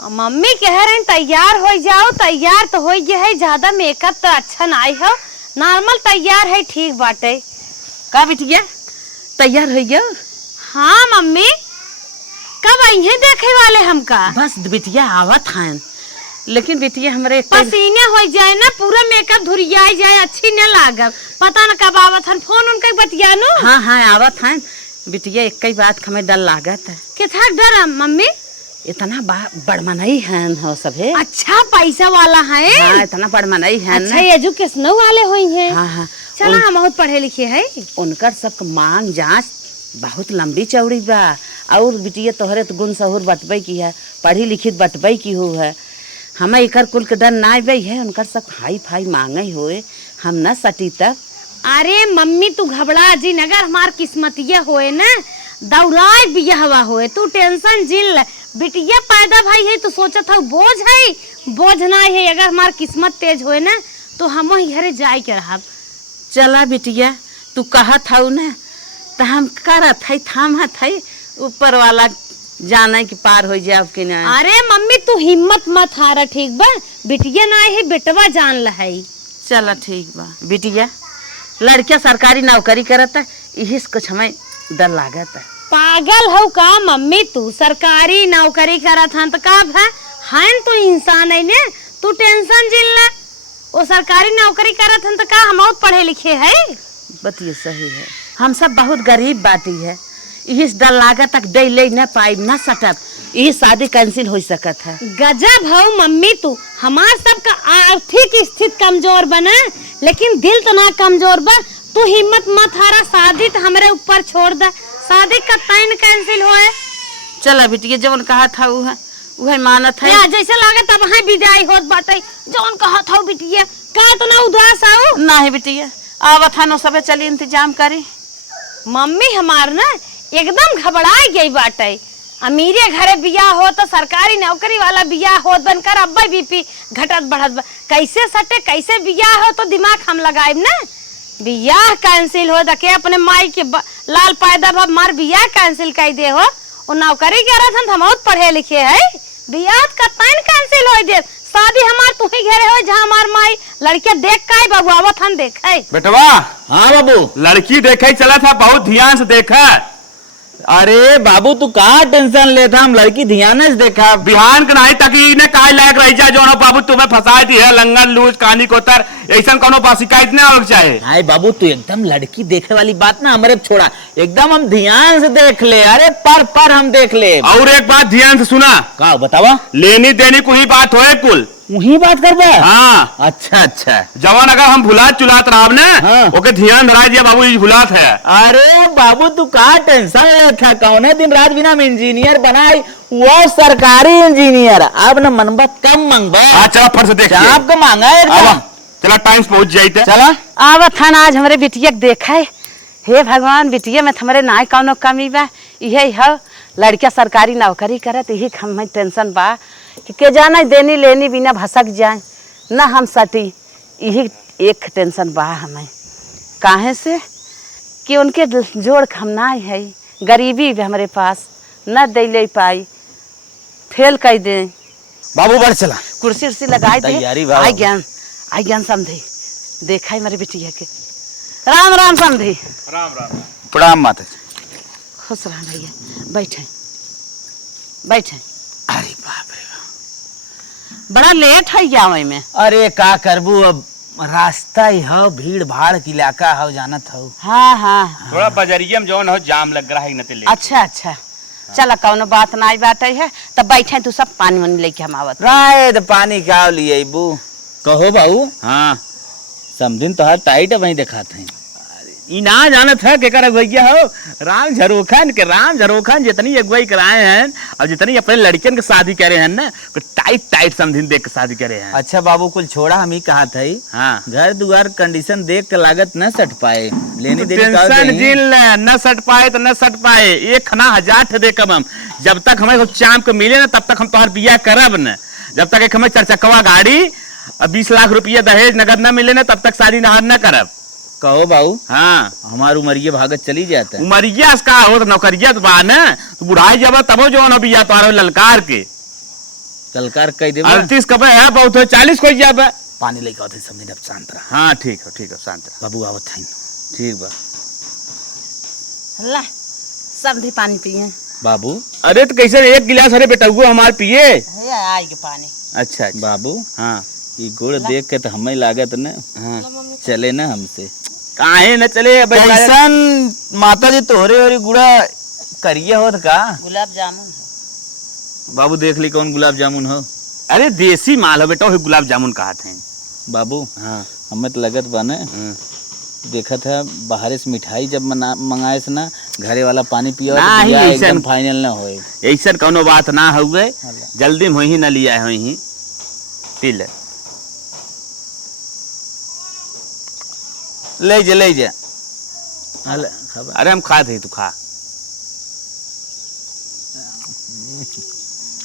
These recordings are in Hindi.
मम्मी कह रहे हैं तैयार हो जाओ। तैयार तो हो गया है, ज्यादा मेकअप तो अच्छा ना आई हो, नॉर्मल तैयार है, ठीक बाटे। का बिटिया तैयार हो गया? हाँ मम्मी, कब आई है देखे वाले हमका? बस बिटिया आवत हैं, लेकिन बिटिया हमरे पसीने हो जाए ना, पूरा मेकअप धुरिया जाए, अच्छी न लागब। पता न कब आवत हन, फोन उनका बतियानो। हाँ हाँ आवत हैं बिटिया, एक ही बात हमें डर लागत है। कितना डर मम्मी? इतना बड़मनई है हो सभे। अच्छा पैसा वाला है? हाँ इतना बड़मनई है। अच्छा एजुकेशन वाले हुई हैं। हाँ हाँ चला हम बहुत पढ़े लिखे है। उनकर सब मांग जांच बहुत लंबी चौड़ी बा। और बिटिया तोहरे तो गुण सहूर बटबई की है, पढ़ी लिखित बटबई की हो है। हमें इकर कुल के डर ना बई है, उनकर सब हाई फाई मांगे हुए हम न सटी तक। अरे मम्मी तू घबरा जी, अगर हमार किस्मत ये होए ना दौड़ाए बियाहवा होए, तू टेंशन जिल। बिटिया पैदा भाई है तो सोचत हो बोझ है, बोझ ना है। अगर हमार किस्मत तेज होए ना तो हम ही घरे जाए के रहब। चला बिटिया तू कहत हऊ ना तो हम करत है, थामत है, ऊपर वाला जाने की पार हो जाओ कि ना। अरे मम्मी तू हिम्मत मत हारा, ठीक बा? बिटिया ना है, बेटवा जान लहई। चला ठीक बा बिटिया, लड़किया सरकारी नौकरी करत है, यही कुछ हमें डर लागत है। पागल हो का मम्मी तू? सरकारी नौकरी करत हन तो का है तू इंसान है ने, तू टेंशन जिल ना। वो सरकारी नौकरी करत हन तो का हम बहुत पढ़े लिखे है? बतिए सही है, हम सब बहुत गरीब बाटी है, यही डर लागत तक दे ले न पाई न सकत, यही शादी कैंसिल हो सकत है। गजब हो मम्मी तू, हमार सबका आर्थिक स्थिति कमजोर बना, लेकिन दिल तो ना कमजोर बा। तू हिम्मत मत हारा, शादी तो हमरे ऊपर छोड़ दे, शादी का टाइम कैंसिल होए। चला बिटिया जवन कहा था वह मानत है। या जैसे लागत अब हां विदाई होत बाटे, जवन कहा था बिटिया का तो ना उदास आओ। नहीं बिटिया आवत हनो सबे चली इंतजाम करी। मम्मी हमार ना एकदम घबरा गई बाटे। अमीरे घरे बियाह हो तो सरकारी नौकरी वाला बियाह हो बनकर अब्बा बीपी घटत बढ़त बा। कैसे सटे कैसे बियाह हो तो दिमाग हम लगाए ना। बियाह कैंसिल हो दके अपने माई के लाल पैदा भब मार बियाह कैंसिल कर दे हो। और नौकरी के रथ हम बहुत पढ़े लिखे है, बियाह का टाइम कैंसिल हो दे। शादी हमार तू ही घरे हो जहां हमार माई लड़कियां देख के बाबू आवत हन देखे। बेटवा हाँ बाबू, लड़की देखे चला था, बहुत ध्यान से देखा। अरे बाबू तू कहाँ टेंशन लेता, हम लड़की ध्यान से देखा। बिहान के नहीं तकी ने काय लायक रही जाए जो बाबू तुम्हें फंसाई थी है, लंगन लूज कहानी कोतर ऐसा कोनो बात शिकायत नहीं आवे चाहे। हाय बाबू तू एकदम लड़की देखने वाली बात ना हमारे छोड़ा, एकदम हम ध्यान से देख ले। अरे पर हम देख ले। और एक बात ध्यान से सुना, का बतावा? लेनी देनी कोई बात होए कुल वही बात कर बा। हाँ अच्छा जवान अगर हम भुलात चुलात रहा ने हाँ। ओके ध्यान धरा दिया बाबू ये भुलात है। अरे बाबू तू कहाँ टेंशन लेता, कौने दिन रात बिना इंजीनियर बनाई, वो सरकारी इंजीनियर। अब न मनबा कम मांगबा। चला फट से देख आपको मांगा एकदम। चला टाइम से पहुंच जाइते। चला आवत हन आज हमरे बिटिया के देखे। हे भगवान बिटिया में हमरे ना कौनो कमी बा, यही है लड़किया सरकारी नौकरी करत, यही हमें टेंशन बा कि के जाना देनी लेनी बिना भसक जाए ना हम सटी। यही एक टेंशन बा हमें, काहे से कि उनके जोड़ हम ना है, गरीबी भी हमारे पास न दे ले पाई, फेल कर दे। बाबू बढ़ चला, कुर्सी उर्सी लगाई दे। तैयारी बा। आई ज्ञान समझे देखा है मेरे बिटिया के। राम राम समझे। राम राम प्रणाम माता। खुश रह भैया, बैठे बैठे। अरे बाप रे, बड़ा लेट है जावे में। अरे का करबू, अब रास्ता ही हो, भीड़ भाड़ की इलाका हो, जानत हो। हाँ हाँ थोड़ा बजरिया में जो हो जाम लग रहा है न ते। अच्छा चला कौनो बात ना बात है, तब बैठे तू सब पानी वानी लेके हम आवत। राय तो पानी का लिए बू। कहो बाबू, हाँ समझिन तो हर टाइट वही दिखाते हैं। ई ना जानत है केकर अगुवैया हो, राम झरोखन जितनी अगुवाई कराए हैं और जितनी अपने लड़कियन के शादी करे हैं ना, टाइट समझिन देख के शादी करे हैं। अच्छा बाबू कुल छोड़ा, हम ही कहा था हाँ घर दुआर कंडीशन देख के लागत न सट पाए, लेनी देनी टेंशन जिल न सट पाए तो न सट पाए, एक खना 1000 ठे देखब हम। जब तक हमें चाम के मिले ना तब तक हम तोहर बियाह करब न। जब तक एक हमें 4 गाड़ी और 20 लाख रुपया दहेज नगद न मिले ना तब तक शादी न करब। कहो बाबू, हाँ हमार उमरिया भागत चली जाता है। उमरिया का हो तो नौकरिया तो बा न, तो बुढ़ाई जब तबो जो न बिया तो ललकार के। कलकार कह देबे 38 कब है बहुत हो 40 कोई जाबे पानी लेके आवत समझ अब शांत रहा। हाँ ठीक है शांत रह। बाबू आवत है ठीक बा। ला समधी पानी पिए। बाबू अरे तो कैसे एक गिलास अरे बेटा हुआ हमार पिए। हे आई के पानी। अच्छा बाबू हाँ ये गुड़ देख के तो हमें लागत न हाँ चले ना हमसे। काहे न चले कैसन माता जी तोहरे और गुड़ा करिए होत का। गुलाब जामुन है। बाबू देख ली कौन गुलाब जामुन हो। अरे देसी माल हो बेटा वही गुलाब जामुन कहा थे। बाबू हाँ हमें तो लगत बा न देखा था बाहर से मिठाई जब मंगाए से ना घरे वाला पानी पियो ना तो ही एकदम ऐसन- फाइनल ना होए। ऐसा कोनो बात ना हुए जल्दी में ही न लिया है ही पी ले ले जा अरे हम खा थे तू खा।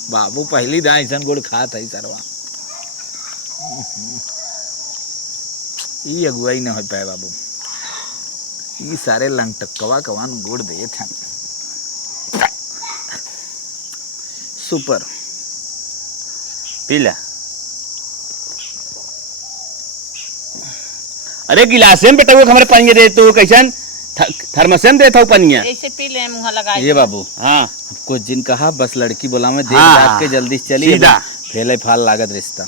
बाबू पहली दां ऐसा गुड़ खात है सरवा। ई अगुवाई ना हो पाए बाबू। ई सारे लंगटकवा कवान गुड़ दे थे सुपर। पी ले। अरे गिलासे में बेटा वो हमारे पानी दे तो कैसन थर्मस में देता हूँ पानी। ऐसे पी ले मुंह लगा। ये बाबू हाँ कुछ जिन कहा बस लड़की बोला मैं देख हाँ, दाख के जल्दी से चली सीधा। फेले फाल लागत रिश्ता।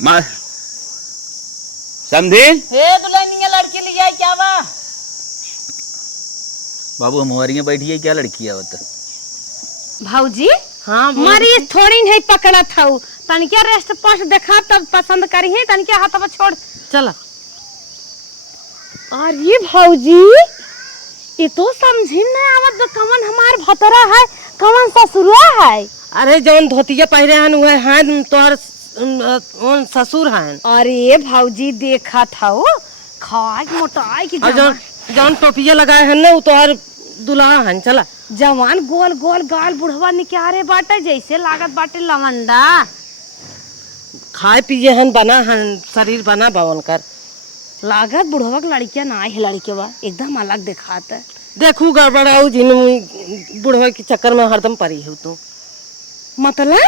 माँ समझी। हे दुल्हनिया लड़की ले आई क्या बा। बाबू हम हमारी बैठिए क्या लड़की आवत। भाऊजी हाँ मारी थोड़ी नहीं पकड़ा था तनिके रेस्ट पोस्ट देखा तब पसंद करी है तनिके हाथ छोड़ चला। अरे भाऊजी ये तो समझी नहीं आवत बा कौन हमार भतरा है कौन ससुरा है। अरे जौन धोतिया पहरे हन वह हैं तोहर उन ससुर हैं। अरे भाऊजी देखा था वो खाए मोटाई की और जौन जौन टोपिया लगाए हैं ना वो तोहर दुल्हा हैं। चला जवान गोल गोल गाल बुढ़वा निकारे बाटे जैसे लागत बाटे लवंडा। खाए पिए हन बना हन शरीर बना बवन कर। लागत बुढ़वा के लड़किया ना है लड़के बा एकदम अलग दिखाता है। देखू गड़बड़ाऊ जिन बुढ़वा के चक्कर में हरदम पड़ी हो तू। मतलब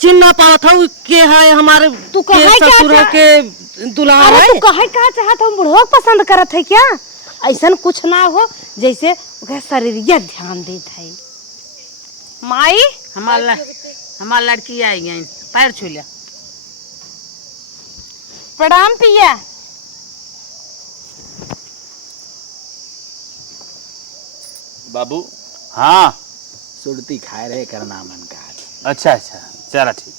चिन्ह ना पावत हूँ के है हमारे तू के कहे क्या ससुर चाह- के दुल्हा अरे है। तू कहे कहा चाहता हूँ बुढ़वा को पसंद करत है क्या। ऐसा कुछ ना हो जैसे ओकरा शरीरिया ध्यान देत है। माई हमार लड़की आई गई पैर छू लिया। प्रणाम पिया। बाबू हाँ सुरती खाए रहे करना मन का। अच्छा चला ठीक।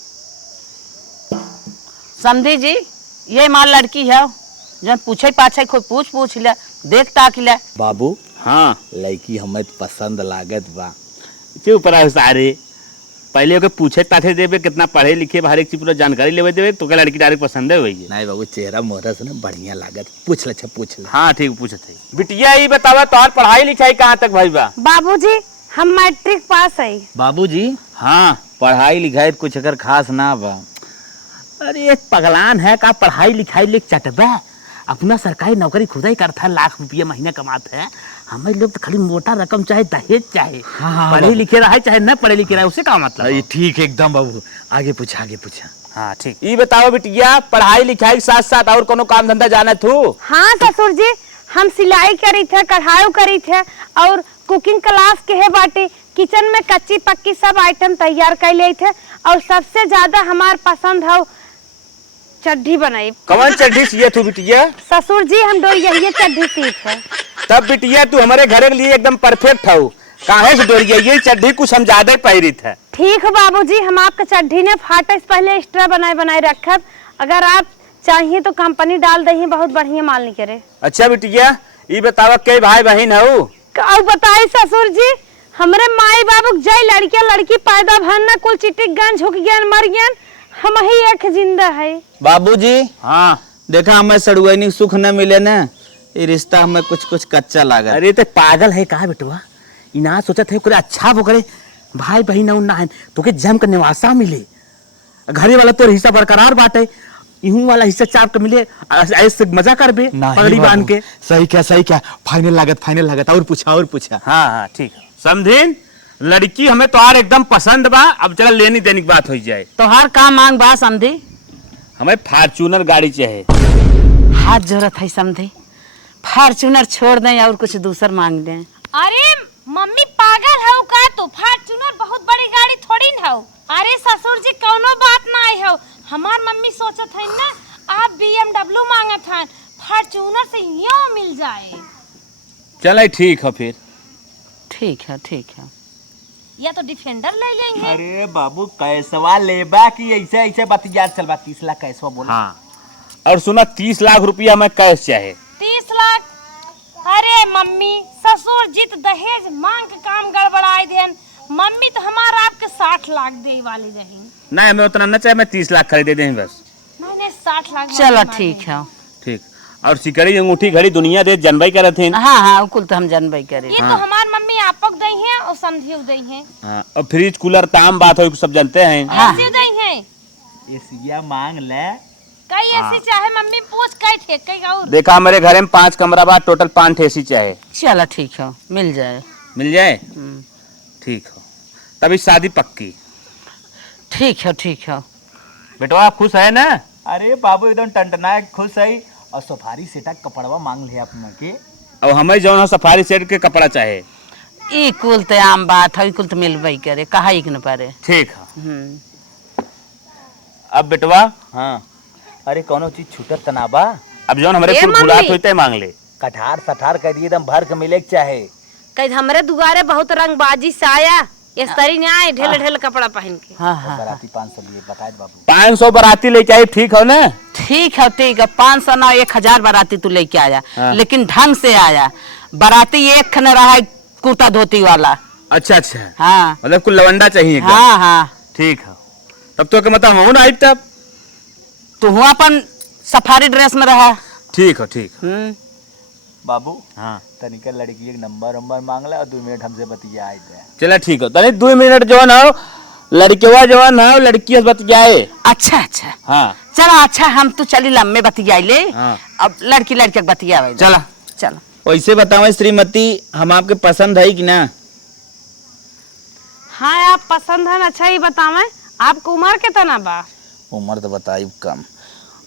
समझी जी ये मार लड़की है जब पूछे पाछे कोई पूछ ले देख ताक ले। बाबू हाँ लड़की हमें पसंद लागत बा। चुप रहो सारे पहले ओके पूछे ताथे देवे कितना पढ़े लिखे हर एक चीज पूरा जानकारी लेवे देवे तो क्या लड़की डायरेक्ट पसंद है वही। नहीं बाबू चेहरा मोहरा से ना बढ़िया लागत। पूछ ले पूछ ले। हाँ ठीक पूछे थे। बिटिया ये बतावा तोहर पढ़ाई लिखाई कहाँ तक भाई बा। बाबूजी हम मैट्रिक पास है। बाबूजी हाँ पढ़ाई लिखाई कुछ अगर खास ना बा। अरे एक पगलान है का पढ़ाई लिखाई लिख चटबे अपना सरकारी नौकरी खुदा ही करता है लाख रुपया महीना कमाते हैं। हमें लोग तो खाली मोटा रकम चाहे दहेज चाहे हाँ, पढ़े लिखे रहा है चाहे न पढ़े लिखे रहा है उसे का मतलब। ये ठीक एकदम बाबू आगे पूछा। हाँ ठीक। ये बताओ बिटिया पढ़ाई लिखाई के साथ साथ और कोनो काम धंधा जाना तू। हाँ ससुर जी हम सिलाई करी थे कढ़ाई करी थे और कुकिंग क्लास के है बाटे किचन में कच्ची पक्की सब आइटम तैयार कर ले थे और सबसे ज्यादा हमार पसंद है चड्ढी बनाई। कौन चड्ढी चाहिए तू बिटिया। ससुर जी हम दो यही चड्ढी सीख है। तब बिटिया तू हमारे घर के लिए एकदम परफेक्ट हो। काहे से डोरिया ये चड्ढी कुछ हम ज्यादा पहरी थे। ठीक है बाबूजी हम आपका चड्ढी ने फाटे से पहले एक्स्ट्रा बनाए रखब अगर आप चाहिए तो कंपनी डाल दही बहुत बढ़िया माल निकले। अच्छा बिटिया ये बतावा कई भाई बहन हो। का बताई ससुर जी हमरे माई बाबू जय लड़किया लड़की पैदा भरना कुल चिटिक गन झुक गयन मर गयन हम ही एक जिंदा है। बाबूजी हाँ देखा हमें सड़ुआनी सुख न मिले ना ये रिश्ता हमें कुछ कच्चा लागत। अरे तो पागल है कहा बेटवा इना सोचत है करे अच्छा वो करे भाई बहन ना है तो के जम के निवासा मिले घरे वाला तो हिस्सा बरकरार बाटे इहू वाला हिस्सा चाप के मिले ऐसे मजा करबे पगड़ी बांध के। सही क्या फाइनल लागत और पूछा। हाँ ठीक समझीन लड़की हमें तोहार एकदम पसंद बा। अब चला लेनी देनी की बात हो जाए। तोहार का मांग बा समधी? हमें फॉर्च्यूनर गाड़ी चाहिए। हाथ जरूरत है समधी, फॉर्च्यूनर छोड़ दें और कुछ दूसर मांग दें। अरे मम्मी पागल हो का? तो फॉर्च्यूनर बहुत बड़ी गाड़ी थोड़ी न हो। अरे ससुर जी कौनो बात ना आई हो। हमार मम्मी सोचत है ना आप BMW मांगत हैं, फॉर्च्यूनर से यो मिल जाए। चले ठीक है फिर। ठीक है ठीक है। या तो डिफेंडर ले लेंगे। अरे बाबू कैसवा लेबा की ऐसे ऐसे बतिया चलबा 30 लाख कैसवा बोला। हाँ और सुना 30 लाख रुपया हमें कैश चाहे। 30 लाख? अरे मम्मी ससुर जी तो दहेज मांग के काम गड़बड़ाई देन। मम्मी तो हमारा आपके 60 लाख दे वाली रही। नहीं हमें उतना न चाहिए, मैं 30 लाख खरीदे दें बस। नहीं 60 लाख। चलो ठीक है। ठीक। और सिकड़ी अंगूठी घड़ी दुनिया दे जनबई करे थे। हाँ हाँ कुल तो हम जानबई करे। ये तो हमार मम्मी आपक दई हैं और समझियो दई हैं। हाँ और फ्रिज कूलर ताम बात हो सब जानते हैं। हाँ। ऐसी दई हैं। एसिया मांग ले। कई ऐसी चाहे मम्मी पूछ कई ठेक कई और। देखा हमारे घर में 5 कमरा बा, टोटल 5 एसी चाहे। चलो ठीक है मिल जाए। मिल जाए? ठीक हो तभी शादी पक्की। ठीक है ठीक है। बेटवा आप खुश है ना? अरे बाबू एकदम टंटना खुश है। और सफारी सेटा कपड़वा मांग ले अपने के। अब हमें जो है सफारी सेट के कपड़ा चाहे। ई कुल तो आम बात है, कुल तो मिलबई करे, कहा एक न पारे। ठीक है। अब बेटवा हाँ अरे कोनो चीज छूटत तनाबा। अब जो हमारे ए कुल मम्मी। बुलात होते मांग ले। कठार सठार कर दिए एकदम भर के मिले के चाहे। कई हमरे दुआरे बहुत रंगबाजी से आया। ये सरी ने आए ढेले ढेले कपड़ा पहन के। हाँ हाँ बराती 500 लिए बता दे बाबू। 500 बराती लेके आई, ठीक हो ना? ठीक है ठीक है। 500 ना 1000 बाराती तू लेके आया। हाँ। लेकिन ढंग से आया। बाराती एक खन रहा है कुर्ता धोती वाला। अच्छा अच्छा हाँ मतलब कुल लवंडा चाहिए एकदम। हाँ हाँ। ठीक है तब तो मतलब हम ना आई तब। तू हुआ अपन सफारी ड्रेस में रहा। ठीक है ठीक। बाबू हाँ तनिका लड़की एक नंबर मांग ले और 2 मिनट हमसे बतिया आई दे। चला ठीक हो तनी 2 मिनट जो ना लड़केवा जवान है लड़की से बतियाए। अच्छा अच्छा हाँ चलो अच्छा हम तो चली लम्बे बतियाई ले। हाँ। अब लड़की लड़के बतिया चला। चलो वैसे बताओ श्रीमती हम आपके पसंद है कि ना? हाँ आप पसंद है अच्छा ही बतावे। आपको उम्र कितना बा? उम्र तो बताई कम।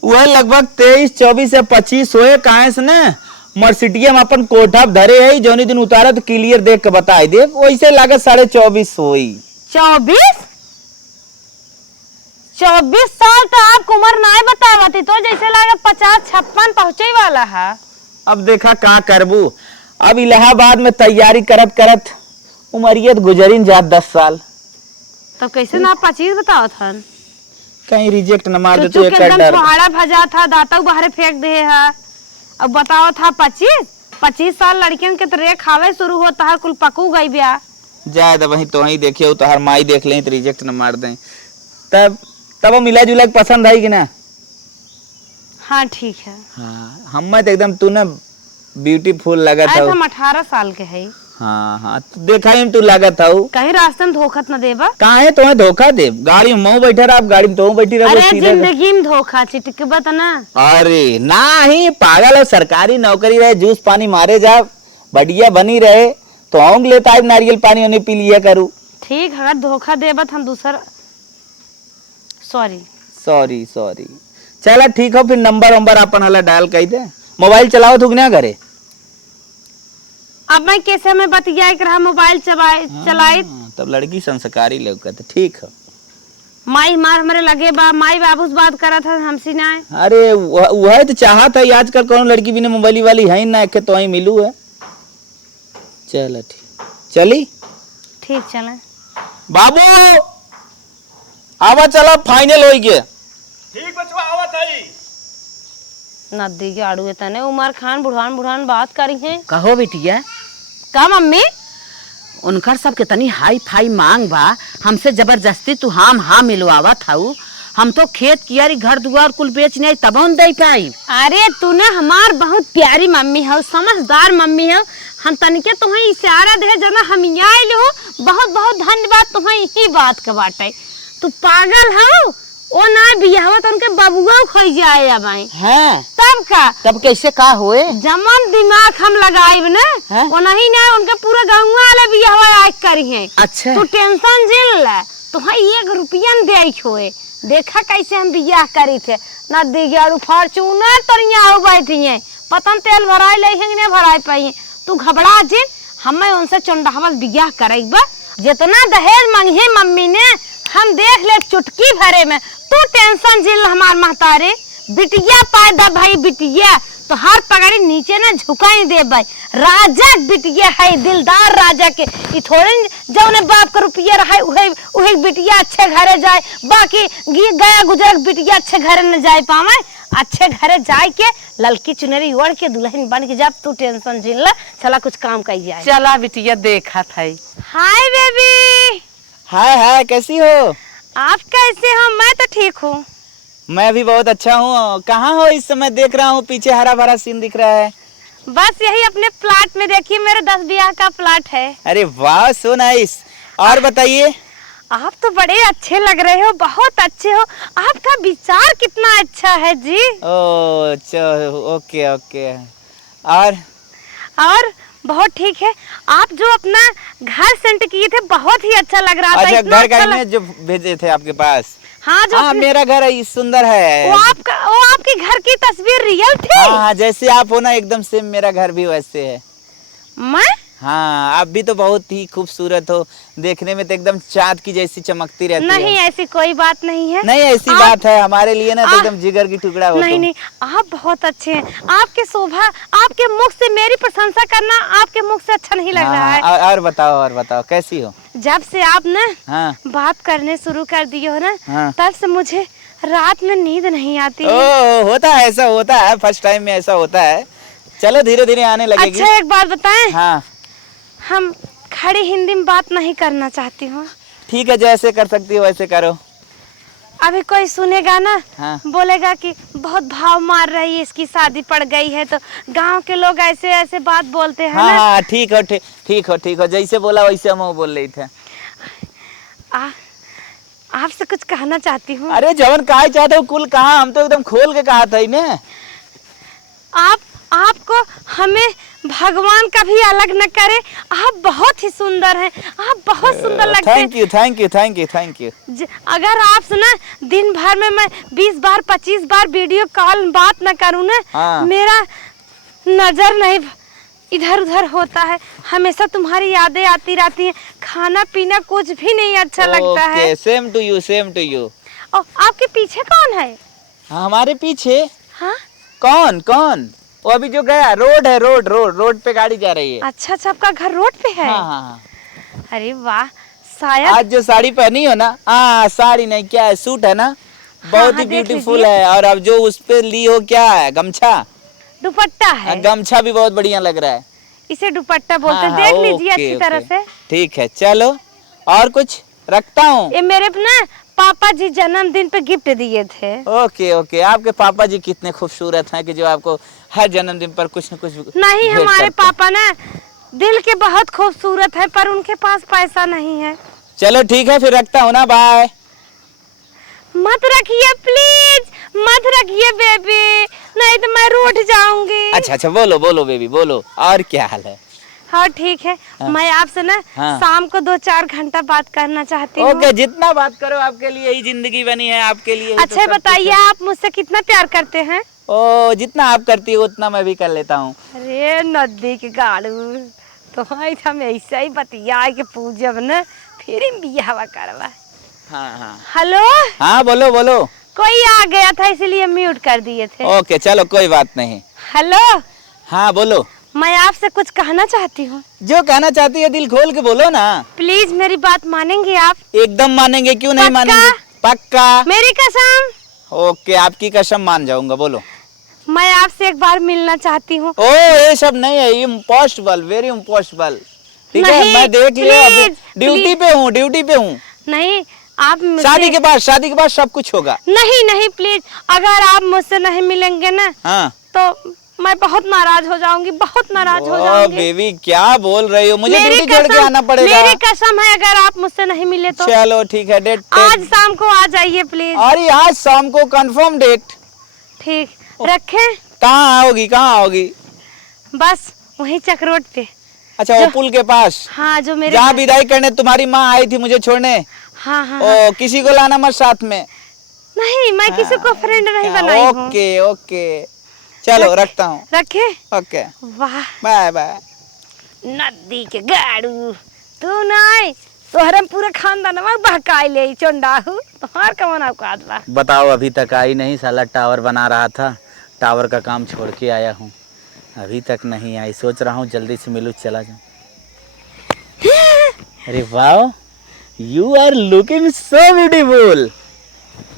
वह लगभग 23 24 से 25 होए। काहे से ना मर्सिडीज में अपन कोठा धरे है जोनी दिन उतारा तो क्लियर देख के बताई दे। वैसे लागत 24.5 होई। 24 साल तो आपको उम्र ना बतावती तो जैसे लागत 50-56 पहुंचे वाला है। अब देखा का करबू। अब इलाहाबाद में तैयारी करत करत उमरियत गुजरिन जात 10 साल। तब कैसे ना 25 बताओ थन? कहीं रिजेक्ट न मार दे तो चुचू एक के एकदम डर। फुहाड़ा भजा था दांतों बाहर फेंक दे है। अब बताओ था 25 साल लड़कियन के तो रेख खावे शुरू होता है कुल पकू गई ब्याह। जाए वही तो वही देखियो तो हर माई देख लें तो रिजेक्ट न मार दें। तब वो मिला जुला के पसंद है कि ना? हाँ ठीक है। हाँ हम तो एकदम तू ना ब्यूटीफुल लगा था। ऐसा हम 18 साल के है। हाँ हाँ तो देखा ही तू लगा था। कहीं रास्ते में धोखत न देबा। काहे तुम्हें धोखा दे? गाड़ी में मैं बैठा रहा, आप गाड़ी में तो बैठी रहो। अरे जिंदगी में धोखा चिटक बता ना। अरे ना ही पागल हो। सरकारी नौकरी रहे जूस पानी मारे जा बढ़िया बनी रहे तो होंग लेता है नारियल पानी उन्हें पी लिया करूँ। ठीक है अगर धोखा देबा हम दूसरा सॉरी सॉरी चला ठीक हो फिर नंबर अपन हला डायल कर दे। मोबाइल चलाओ थुक ना घरे। अब मैं कैसे में बतिया के रहा मोबाइल चलाई। तब लड़की संस्कारी लौकत ठीक है। माई मार हमारे लगे बा माई बाबू से बात करा था हमसे ना। अरे वह तो चाहत है आजकल कौन लड़की बिना मोबाइल वाली है ना एक तो वही मिलू है। चल ठीक चली ठीक चले बाबू आवा चला फाइनल हो गया। ठीक बचवा आवत है। नदी के आड़ू तने उमर खान बुढ़ान बात करी है। कहो बेटिया का मम्मी? उनकर सब के तनी हाई फाई मांग बा। हमसे जबरदस्ती तू हाँ मिलवावा थाऊ। हम तो खेत कियारी घर दुआर कुल बेच नहीं तब हम दे पाई। अरे तू ना हमार बहुत प्यारी मम्मी हो समझदार मम्मी हो। हम तनिके तुम्हें इशारा दे जना हम आइल हो। बहुत बहुत धन्यवाद तुम्हें यही बात के बाटे। तू पागल हो ओ ना बियाह तो उनके बबुआ खोई जाए अब आई हैं तब का तब कैसे का होए? जमन दिमाग हम लगाइब ना हैं? वो नहीं ना उनके पूरा गाँव वाले बियाह आज करी है। अच्छा तू टेंशन झेल ले तो हाँ 1 रुपया न दे खोए देखा कैसे हम बियाह करी थे ना दिगारू फॉर्च्यूनर तरिया हो बैठी है पतन तेल भराई ले हैं नहीं भराई पाई तू घबरा जिन हमें उनसे चंडावल बियाह करेगा जितना दहेज मांगे मम्मी ने हम देख ले चुटकी भरे में तू टेंशन झेल हमार महतारे बिटिया पैदा भाई बिटिया तो हर पगड़ी नीचे ना झुका ही दे भाई राजा बिटिया है दिलदार राजा के ई थोड़े जौने बाप का रुपया रहा उहे उहे बिटिया अच्छे घरे जाए बाकी गया गुजर बिटिया अच्छे घरे न जाए पावे अच्छे घरे जाए के ललकी चुनरी ओढ़ के दुल्हन बन के जब तू टेंशन झेल ला चला कुछ काम कर जाए। चला बिटिया देखा था। Hi baby. हाय हाय, कैसी हो? आप कैसे हो? मैं तो ठीक हूँ। मैं भी बहुत अच्छा हूँ। कहाँ हो इस समय? देख रहा हूँ पीछे हरा भरा सीन दिख रहा है। बस यही अपने प्लाट में देखिए मेरे 10 बीघा का प्लाट है। अरे वाह, सो नाइस। और बताइए। आप तो बड़े अच्छे लग रहे हो, बहुत अच्छे हो। आपका विचार कितना अच्छा है जी। ओ ओके ओके। और बहुत ठीक है। आप जो अपना घर सेंट किए थे बहुत ही अच्छा लग रहा था। अच्छा, इतना घर अच्छा में जो भेजे थे आपके पास? हाँ, जो हाँ, मेरा घर है, सुंदर है। वो आपके घर की तस्वीर रियल थी? हाँ, जैसे आप हो ना एकदम सेम मेरा घर भी वैसे है। मैं? हाँ, आप भी तो बहुत ही खूबसूरत हो, देखने में तो एकदम चाँद की जैसी चमकती रहती है। नहीं, ऐसी कोई बात नहीं है। नहीं, ऐसी बात है हमारे लिए ना, तो एकदम जिगर की टुकड़ा हो। नहीं, आप बहुत अच्छे हैं। आपके शोभा, आपके मुख से मेरी प्रशंसा करना आपके मुख से अच्छा नहीं लग रहा है। और बताओ कैसी हो? जब से आप ना हाँ। बात करने शुरू कर दिए हो ना, हाँ। तब से मुझे रात में नींद नहीं आती है। होता है, ऐसा होता है, फर्स्ट टाइम में ऐसा होता है। चलो धीरे धीरे आने लगेगी। अच्छा, एक बात बताएं? हाँ, हम खड़ी हिंदी में बात नहीं करना चाहती हूँ। ठीक है, जैसे कर सकती हो वैसे करो। अभी कोई सुनेगा ना, हाँ। बोलेगा कि बहुत भाव मार रही है, इसकी शादी पड़ गई है। तो गांव के लोग ऐसे ऐसे बात बोलते हैं ना। हाँ, ठीक हो, जैसे बोला वैसे हम बोल रही थे। आपसे कुछ कहना चाहती हूँ। अरे जवन कहा चाहते हो कुल कहा, हम तो एकदम खोल के कहा था ना। आपको हमें भगवान कभी अलग न करे। आप बहुत ही सुंदर हैं, आप बहुत सुंदर लगते हैं। Thank you. अगर आप सुना दिन भर में मैं 20 बार 25 बार वीडियो कॉल बात न करूँ ना, हाँ। मेरा नजर नहीं इधर उधर होता है। हमेशा तुम्हारी यादें आती रहती हैं। खाना पीना कुछ भी नहीं अच्छा लगता है। Same to you. और आपके पीछे कौन है? हमारे पीछे? हाँ, कौन? वो अभी जो गया, रोड है, रोड पे गाड़ी जा रही है। अच्छा, आपका घर रोड पे है? हाँ। अरे वाह, शायद आज जो साड़ी पहनी हो ना, हाँ साड़ी नहीं, क्या है, सूट है ना, बहुत ही देख ब्यूटीफुल लीजिए। है। और अब जो उस पे ली हो क्या है, गमछा? दुपट्टा है। गमछा भी बहुत बढ़िया लग रहा है। इसे दुपट्टा बोलते हैं। हाँ, देख लीजिए ओके, अच्छी तरह से। ठीक है, चलो और कुछ रखता हूँ। ये मेरे ना पापा जी जन्मदिन पे गिफ्ट दिए थे। ओके, आपके पापा जी कितने खूबसूरत हैं कि जो आपको हर जन्मदिन पर कुछ न कुछ नहीं, भेंट हमारे करते हैं। पापा ना दिल के बहुत खूबसूरत है, पर उनके पास पैसा नहीं है। चलो ठीक है, फिर रखता हूँ ना, बाय। मत रखिए प्लीज, मत रखिए बेबी, नहीं तो मैं रूठ जाऊंगी। अच्छा, बोलो बेबी, बोलो। और क्या हाल है? हाँ ठीक है। हाँ। मैं आपसे ना हाँ। शाम को 2-4 घंटा बात करना चाहती हूँ। ओके, जितना बात करो, आपके लिए ही जिंदगी बनी है, आपके लिए ही तो अच्छा सब कुछ बताइए, है। आप मुझसे कितना प्यार करते हैं? जितना आप करती हो उतना मैं भी कर लेता हूँ। अरे नदी के गाड़ू, तो हम ऐसा ही बतिया के पूजब न, फिर बियाह करवा। हाँ। हेलो। हाँ, बोलो। कोई आ गया था इसलिए म्यूट कर दिए थे। ओके, चलो कोई बात नहीं। हेलो। हाँ, बोलो। मैं आपसे कुछ कहना चाहती हूँ। जो कहना चाहती है दिल खोल के बोलो ना। प्लीज मेरी बात मानेंगे आप? एकदम मानेंगे, क्यों नहीं पक्का? मानेंगे? पक्का। मेरी कसम। ओके, आपकी कसम मान जाऊंगा, बोलो। मैं आपसे एक बार मिलना चाहती हूँ। ये सब नहीं है, इम्पॉसिबल, वेरी इम्पॉसिबल। ठीक है, नहीं, मैं देख लिया, अभी ड्यूटी पे हूँ। नहीं, आप शादी के बाद सब कुछ होगा। नहीं, प्लीज, अगर आप मुझसे नहीं मिलेंगे ना, हाँ। तो मैं बहुत नाराज हो जाऊंगी, बहुत नाराज हो ओ जाऊंगी। बेबी क्या बोल रही हो, मुझे मेरी ड्यूटी छोड़ के कसम- आना पड़ेगा। मेरी कसम है, अगर आप मुझसे नहीं मिले तो चलो ठीक है, डेट आज शाम को आ जाइए प्लीज। अरे आज शाम को कंफर्म डेट। ठीक, रखें? कहाँ आओगी, कहाँ आओगी? बस वहीं चक रोड पे। अच्छा वो पुल के पास, हाँ, जो मेरे जहाँ विदाई करने तुम्हारी माँ आई थी मुझे छोड़ने। हाँ हाँ ओ किसी को लाना मत साथ में। नहीं, मैं किसी को फ्रेंड नहीं बनाई हूँ। ओके ओके, चलो रखता हूँ। रखे? ओके वाह, बाय बाय। नदी के गाड़ू तू नहीं, तोहरे पूरे खानदान में बहकाई ले चोंडाहू, तुम्हार कौन औकात बा? बताओ अभी तक आई नहीं, साला टावर बना रहा था, टावर का काम छोड़ के आया हूँ, अभी तक नहीं आई। सोच रहा हूँ जल्दी से मिलूँ, चला जाऊँ। अरे वाह, you are looking so beautiful.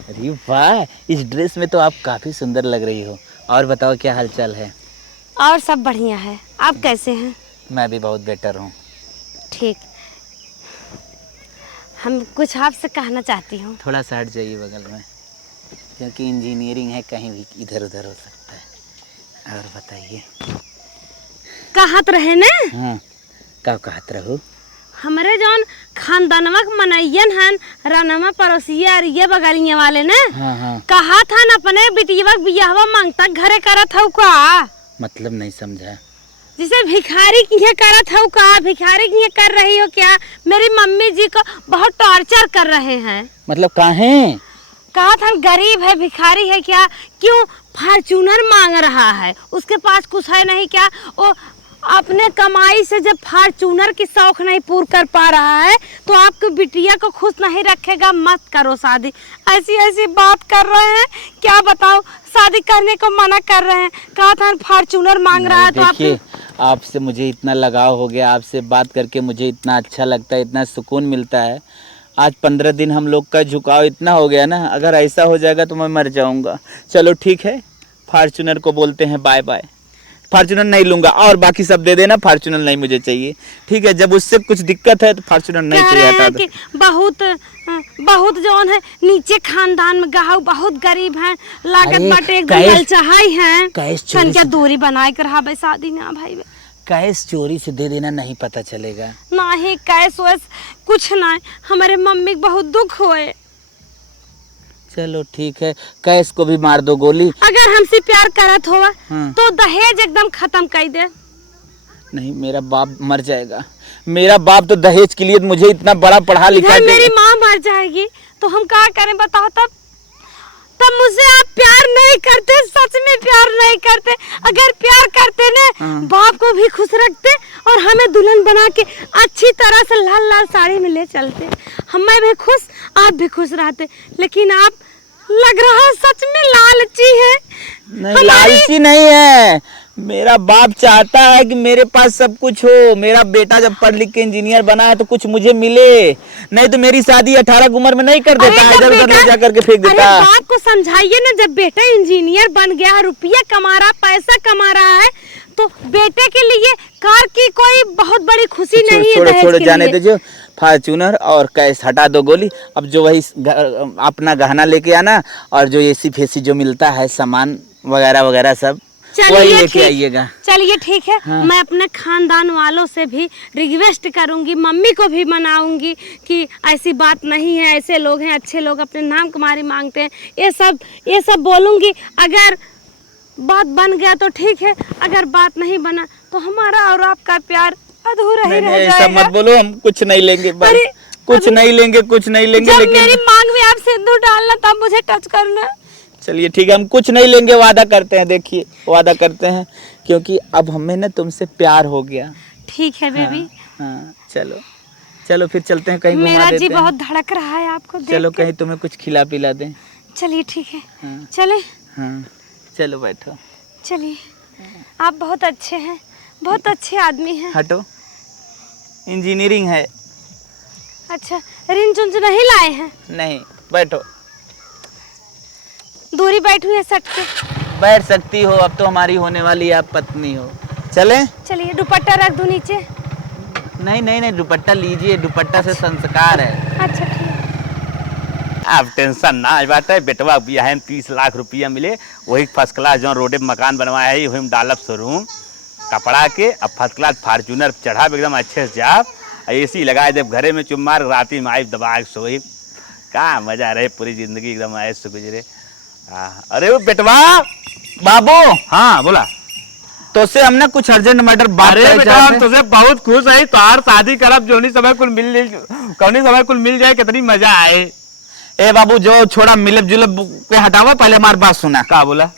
अरे वाह, इस ड्रेस में तो आप काफी सुंदर लग रही हो। और बताओ क्या हालचाल है? और सब बढ़िया है, आप कैसे हैं? मैं भी बहुत बेटर हूँ। ठीक, हम कुछ आपसे कहना चाहती हूँ। थोड़ा सा हट जाइए बगल में, क्योंकि इंजीनियरिंग है, कहीं भी इधर उधर हो सकता है। और बताइए। कहत रहे ने हाँ, कब कहत रहो? हमारे जौन खानदानवा के मनैयन हन, रानमा पड़ोसिया अरिया बगलिया वाले ने हाँ हाँ, कहा था न अपने बिटिया बियाहवा मांगता घरे करत हऊ का। मतलब नहीं समझा। जिसे भिखारी किया करत हऊ का, भिखारी किया कर रही हो क्या? मेरी मम्मी जी को बहुत टॉर्चर कर रहे हैं। मतलब काहे? कहा था गरीब है, भिखारी है क्या? क्यों फॉर्च्यूनर मांग रहा है? उसके पास कुछ है नहीं क्या? वो अपने कमाई से जब फॉर्च्यूनर की शौक नहीं पूर कर पा रहा है तो आपकी बिटिया को खुश नहीं रखेगा। मत करो शादी, ऐसी ऐसी बात कर रहे हैं, क्या बताओ, शादी करने को मना कर रहे हैं। कहा था फॉर्च्यूनर मांग रहा है तो आप देखिए, आपसे मुझे इतना लगाव हो गया, आपसे बात करके मुझे इतना अच्छा लगता है, इतना सुकून मिलता है। आज 15 दिन हम लोग का झुकाव इतना हो गया ना, अगर ऐसा हो जाएगा तो मैं मर जाऊंगा। चलो ठीक है, फॉर्च्यूनर को बोलते हैं बाय बाय। फॉर्च्यूनर नहीं लूंगा, और बाकी सब दे देना, फॉर्च्यूनर नहीं मुझे चाहिए। ठीक है, जब उससे कुछ दिक्कत है तो फॉर्च्यूनर नहीं कह चाहिए, रहे हटा हैं दो। कि बहुत जौन है नीचे खानदान में गाहू बहुत गरीब हैं, लागत अरे, बाटे एकदम कैश- ललचाई हैं। कैश चोरी संख्या से- दूरी बनाए कर रहा शादी ना भाई बे। कैश चोरी से दे देना, नहीं पता चलेगा। नहीं कैश वैस कुछ ना, हमारे मम्मी को बहुत दुख हुए। चलो ठीक है, कैश को भी मार दो गोली। अगर हमसे प्यार करत होवा हाँ। तो दहेज एकदम खत्म कर दे। नहीं, मेरा बाप मर जाएगा। मेरा बाप तो दहेज के लिए मुझे इतना बड़ा पढ़ा लिखा इधर मेरी माँ मर जाएगी तो हम क्या करें बताओ? तब मुझसे आप प्यार नहीं करते, सच में प्यार नहीं करते। अगर प्यार करते ने बाप को भी खुश रखते और हमें दुल्हन बना के अच्छी तरह से लाल लाल साड़ी में ले चलते, हमें भी खुश, आप भी खुश रहते। लेकिन आप लग रहा है सच में लालची है। नहीं, लालची नहीं है। मेरा बाप चाहता है कि मेरे पास सब कुछ हो। मेरा बेटा जब पढ़ लिख के इंजीनियर बना है तो कुछ मुझे मिले, नहीं तो मेरी शादी 18 की उम्र में नहीं कर देता है, इधर उधर ले जा करके फेंक देता है। बाप को समझाइए ना, जब बेटा इंजीनियर बन गया, रुपया कमा रहा, पैसा कमा रहा है, तो बेटे के लिए कार की कोई बहुत बड़ी खुशी नहीं है। छोड़ो दहेज छोड़ो, के जाने लिए। दीजिए। फॉर्च्यूनर और कैश हटा दो गोली। अब जो वही अपना गहना लेके आना, और जो एसी फेसी जो मिलता है सामान वगैरह वगैरह सब वही लेके ठीक- आइएगा। चलिए ठीक है। हाँ। मैं अपने खानदान वालों से भी रिक्वेस्ट करूंगी, मम्मी को भी मनाऊंगी कि ऐसी बात नहीं है, ऐसे लोग हैं, अच्छे लोग अपने नाम कुमारी मांगते हैं, ये सब बोलूंगी। अगर बात बन गया तो ठीक है, अगर बात नहीं बना तो हमारा और आपका प्यार अधूरा ही नहीं, रह नहीं, ऐसा जाएगा। मत बोलो, हम कुछ नहीं लेंगे बस। अरे, कुछ नहीं लेंगे, कुछ नहीं लेंगे, जब लेकिन मेरी मांग में आप सिंदूर डालना तब मुझे टच करना। चलिए ठीक है, हम कुछ नहीं लेंगे, वादा करते हैं। देखिए, वादा करते हैं, क्योंकि अब हमें ना तुमसे प्यार हो गया। ठीक है बेबी। हाँ, चलो चलो फिर चलते हैं, कहीं घुमा मेरा जी देते बहुत हैं। धड़क रहा है आपको देख चलो के। कहीं तुम्हें कुछ खिला पिला दें। चलिए ठीक है, हाँ। चले। हाँ, चलो बैठो। चलिए, आप बहुत अच्छे हैं, बहुत अच्छे आदमी हैं। हटो, इंजीनियरिंग है। अच्छा, रिंच उंच नहीं लाए हैं? नहीं, बैठो। दूरी बैठी है सट के। बैठ सकती हो, अब तो हमारी होने वाली आप पत्नी हो। चले? चलिए, दुपट्टा रख दूं नीचे। नहीं नहीं नहीं, दुपट्टा लीजिए, दुपट्टा से संस्कार है। अच्छा ठीक। अब टेंशन ना आई बात है, बेटवा बिया है 30 लाख रुपया मिले, वही फर्स्ट क्लास जो रोडे में मकान बनवाया है वही में डालब शोरूम कपड़ा के, अब फर्स्ट क्लास फार्चूनर चढ़ा एकदम अच्छे से जाब, AC लगाए जब घरे में चुम्मार राती में आई दबा के सोई, का मजा रहे पूरी जिंदगी एकदम ऐसे से गुजरे। अरे वो बेटवा बाबू हाँ बोला। तो से हमने कुछ अर्जेंट मैटर बात अरे बेटा हम तुझे बहुत खुश है, तोहार शादी करब जोनी समय कुल मिल जाए कितनी मजा आए। ए बाबू जो छोड़ा मिलब जुलब पे हटावा, पहले हमारी बात सुना। का बोला?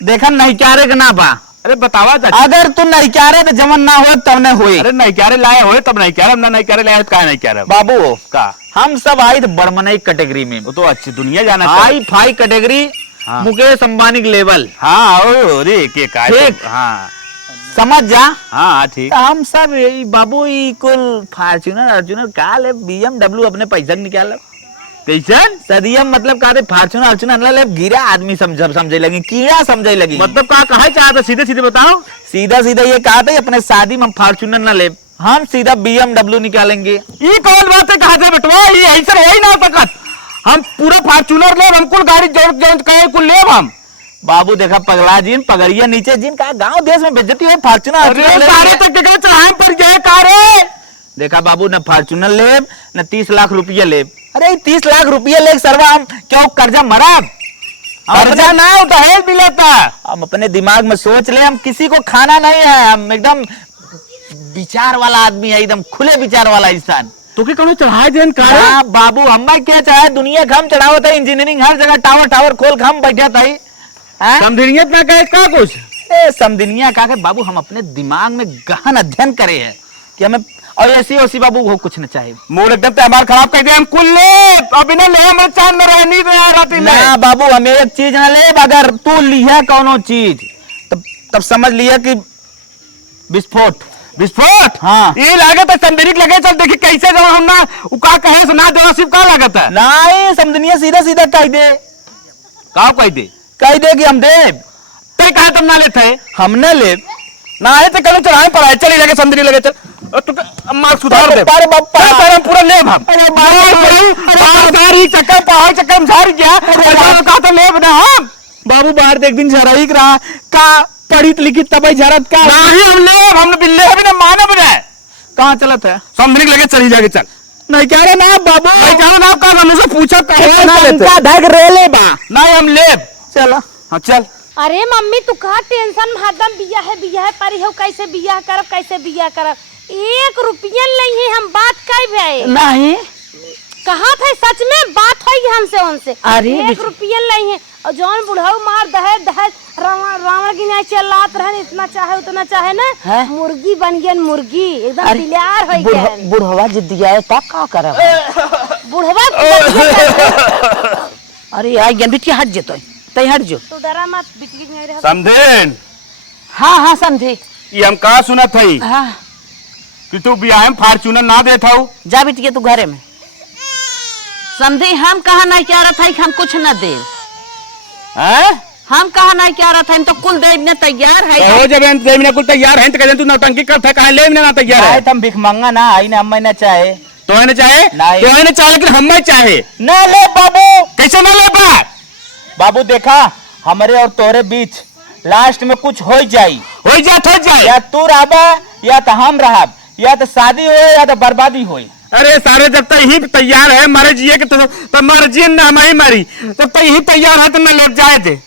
देखा नहीं क्या रे ना बा, अरे बतावा अगर तू नहीं क्या रे तो जमन ना हो तब ने हुई। अरे नहीं क्या रे लाए हो तब नहीं क्या ना नहीं क्या रे लाए का नहीं क्या रे बाबू का हम सब आई थे बड़मनई कैटेगरी में, वो तो अच्छी दुनिया जाना हाई फाई कैटेगरी, हाँ। मुकेश अंबानी के लेवल। हाँ अरे के का ठीक। हाँ समझ जा। हाँ ठीक। तो हम सब यही बाबू ई कुल फॉर्च्यूनर अर्जुनर का ले BMW अपने पैसा निकाल कैसन सदियम मतलब का फॉर्च्यूनर अर्जुनर ले गिरा आदमी समझे लगी, कीड़ा समझे लगी। मतलब का कहा चाहते सीधे सीधे बताओ। सीधा सीधा ये कहा था अपने शादी में हम फॉर्च्यूनर न ले, हम सीधा BMW निकालेंगे। ये कौन बात है कहा बेटवा, ये ऐसा हो ही ना सकत, हम पूरा फॉर्च्यूनर ले, हम कुल गाड़ी जोड़ कहे कुल ले हम। बाबू देखा पगला जिन पगड़िया नीचे जिन का गांव देश में बेइज्जती है फॉर्च्यूनर सारे तक के चढ़ाए पर गए कारे। देखा बाबू न फॉर्च्यूनर ले न 30 लाख रुपया ले। अरे 30 लाख रुपया ले सरवा हम क्यों कर्जा मराब, कर्जा ना दहेज मिलता। हम अपने दिमाग में सोच ले, हम किसी को खाना नहीं है, हम एकदम विचार वाला आदमी है, एकदम खुले विचार वाला इंसान। तो के कौन चढ़ाए देन कारे? हाँ बाबू हमें क्या चाहे दुनिया का हम चढ़ाओ था, इंजीनियरिंग हर जगह टावर टावर खोल के हम बैठा था। समझिए ना कहे का कुछ समदिनिया का बाबू हम अपने दिमाग में गहन अध्ययन करे हैं कि हमें और ऐसी वैसी बाबू वो कुछ न चाहे। मूड एकदम हमारा खराब कर दिया, हम कुल ले अभी ना ले, हम चांद में रहनी दे राती में। ना बाबू हमें एक चीज ना ले, अगर तू लिया कोनो चीज तब समझ लिया कि विस्फोट। विस्फोट हाँ ये लागत है संदेरिक लगे, चल देखी कैसे जब हम ना उका कहे सुना देवा सिर्फ का लागत है नहीं समझनिया सीधा सीधा कह दे, का कह दे कि हम दे ते कहा तुम ना लेते है, हमने ले ना है तो कल चढ़ाए पर है, चली लगे संदेरी लगे चल तू मार सुधार दे। अरे बापा हम पूरा ले हम चक्कर पहाड़ चक्कर में झाड़ गया का तो ले बना हम। बाबू बाहर देख दिन झराई रहा का पढ़ित लिखित तबई झरत का नहीं हम ले, हमने बिल्ले अभी ना मानव है कहाँ चलत है संदेरी लगे चली जाके चल। नहीं कह रहे ना बाबू, नहीं कहा ना का हमसे पूछा कहे ना लेते धग रेले बा नहीं हम ले चलो। हाँ चल। अरे मम्मी तू कहा टेंशन में हरदम बिया है परी हो, कैसे बिया करब 1 रुपया नहीं है, हम बात कई भाई नहीं कहा था सच में बात है हमसे उनसे। अरे 1 रुपया नहीं है, और जौन बुढ़ाऊ मार दहेज रावण की नहीं चलात रहे, इतना चाहे उतना चाहे ना है? मुर्गी बन गया, मुर्गी एकदम दिलार हो गया। बुढ़वा जिद्दिया है तब का करब बुढ़वा अरे यार ये बिटिया हट जेतो तई हट जो। तू डरा मत, बिजली नहीं रहा। समझेन हाँ समझे। ये हम कहा सुना थी हाँ कि तू बियाह में फॉर्च्यूनर ना देता हूँ। जा बिटिया तू घरे में समझे, हम कहा नहीं क्या रहा था कि हम कुछ न दे, हम कहा नहीं क्या रहा था, हम तो कुल देने तैयार है। हो जब देने कुल तैयार है तो कहते तू नौटंकी करता कहे ले ना तैयार है। तुम भिख मांगा ना आई ना हम ना चाहे तो है ना चाहे नहीं। तो है ना चाहे लेकिन हम चाहे ना ले बाबू। कैसे ना ले पा बाबू देखा हमारे और तोरे बीच लास्ट में कुछ हो जाए, या तू रहा या तो हम रहा, या तो शादी हो या तो बर्बादी हो। अरे सारे जब तक ही तैयार है मारे जिए के तो मर जिए ना हमारी मारी, जब तक ही तैयार है तो न लौट जाए थे।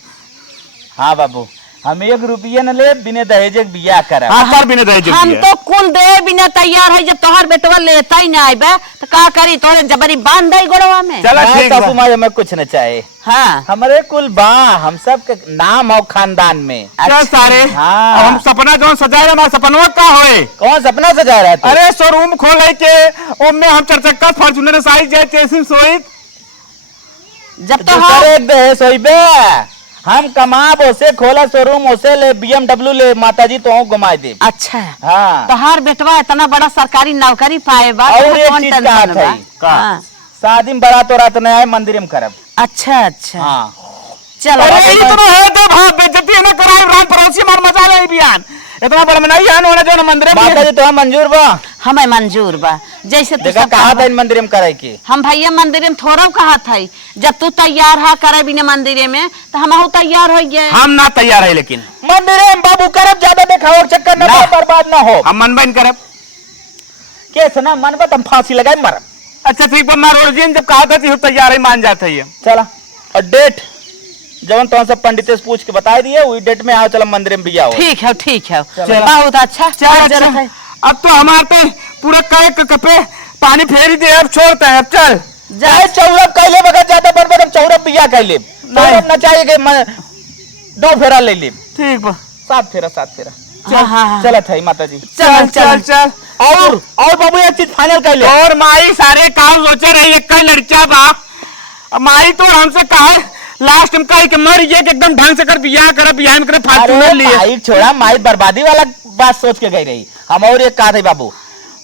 हाँ बाबू हम 1 रुपया न ले, बिना दहेज बियाह करा। हाँ पर बिना दहेज हम तो कुल दे बिना तैयार है, जब तोहर बेटवा लेता ही ना आइबे तो का करी, तोरे जबरी बांध दई गोड़वा में। चला ठीक है तुम्हारे हमें कुछ न चाहे। हाँ हमारे कुल बा हम सब के नाम और खानदान में। अच्छा सारे हाँ। अब हम सपना जो सजाए हमारा सपनवा का होए। कौन सपना सजा रहा है? अरे शोरूम खोले के ओमे हम 4 चक्का फॉर्च्यूनर साइज जाए चेसिम सोई जब तो हम सोईबे हम कमाब ओसे खोला शोरूम ओसे ले BMW ले माताजी तो घुमाए दे। अच्छा हाँ तोहार बेटवा इतना बड़ा सरकारी नौकरी पाए बा, और तो एक कौन चीज टेंशन का बा? है। हाँ। शादी में बड़ा तो रात नहीं आए मंदिर में करब। अच्छा अच्छा हाँ चलो अरे इतना है तो भाव बेइज्जती ना कराए रात पड़ोसी मार मचा ले बियान इतना बड़ा नहीं है होना जो मंदिर में माताजी तो मंजूर बा। हमें मंजूर बा। जैसे तू देखा सब कहा कहबा। था इन मंदिर में करे के। हम भैया मंदिर में थोड़ा कहा था, जब तू तैयार हा करे बिना मंदिर में तो हम तैयार हो गए। हम ना तैयार है, लेकिन मंदिर में बाबू करब ज्यादा दिखाओ चक्कर न ना। बर्बाद ना हो। हम मनबन करब। कैसे ना मनबा तुम फांसी लगाए मर। अच्छा ठीक बा, मारोजियन जब कहा था कि तैयार है मान जाता है। चला और डेट जवन तो सब पंडित से पूछ के बता दिए वही डेट में आओ, चलो मंदिर में भी आओ। ठीक है ठीक है, चलो। बहुत अच्छा। चल आज अच्छा। जरा है। अब तो हमारे पे पूरा कपे पानी फेर ही दे, अब छोड़ते हैं। अब चल जाए चौरब कैले बगैर ज्यादा बर्बाद चौरब बिया कैले न चाहिए दो फेरा ले ले। ठीक बा, 7 फेरा 7 फेरा। हाँ, हाँ। चल था माता जी। चल चल चल। और बाबू एक चीज फाइनल कर ले। और माई सारे काम सोचे रही, एक का लड़किया बाप। अब माई तो हमसे कहा लास्ट में कही कि मर ये कि एकदम ढंग से कर बियाह कर, बियाह में करे फालतू लिए। माई छोड़ा, माई बर्बादी वाला बात सोच के गई रही। हम और एक कहा थे बाबू,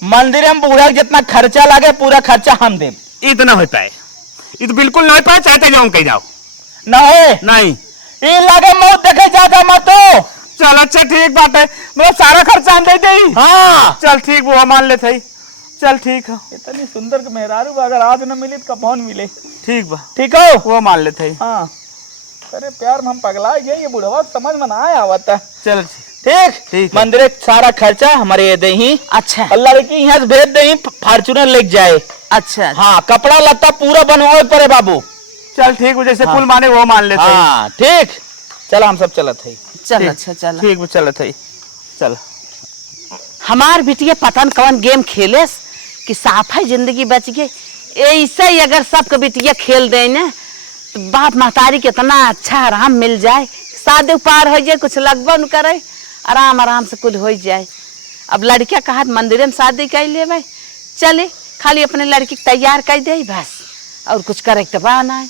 मंदिर में बूढ़ा जितना खर्चा लगे पूरा खर्चा हम दे। इतना हो पाए, ये तो बिल्कुल नहीं पाए, चाहते जाऊं कहीं जाओ ना है नहीं। ये लगे मौत देखे जाता मत तो। चल अच्छा ठीक बात है, मतलब सारा खर्चा हम दे दे। हाँ चल ठीक, वो मान लेते ही। चल ठीक है, इतनी सुंदर मेहरारू अगर आज न मिली तो कौन मिले। ठीक बा, ठीक हो। वो मान लेते ही। हाँ अरे प्यार में हम पगला गए, ये बुढ़वा समझ में ना आया आवता। चल ठीक ठीक है। मंदिर सारा खर्चा हमारे ये दे ही। अच्छा और लड़की यहाँ से भेज दे ही, फॉर्चूनर लेके जाए। अच्छा। हाँ कपड़ा लत्ता पूरा बनवाए पड़े बाबू। चल ठीक, वो जैसे हाँ। कुल माने वो मान लेते ही। हाँ ठीक, चलो हम सब चलत है। चल ठीक। अच्छा चल। ठीक वो चलत है। चल हमार बिटिया पता न कौन गेम खेलेस कि साफ है जिंदगी बच गई। ऐसे ही अगर सबके बिटिया खेल दे न तो बाप महतारी के इतना अच्छा आराम मिल जाए, शादी पार हो जाए, कुछ लगभग न करे, आराम आराम से कुल हो जाए। अब लड़किया कहा मंदिर में शादी कर ले भाई, चले खाली अपने लड़की के तैयार कर दे बस, और कुछ करे के बा ना।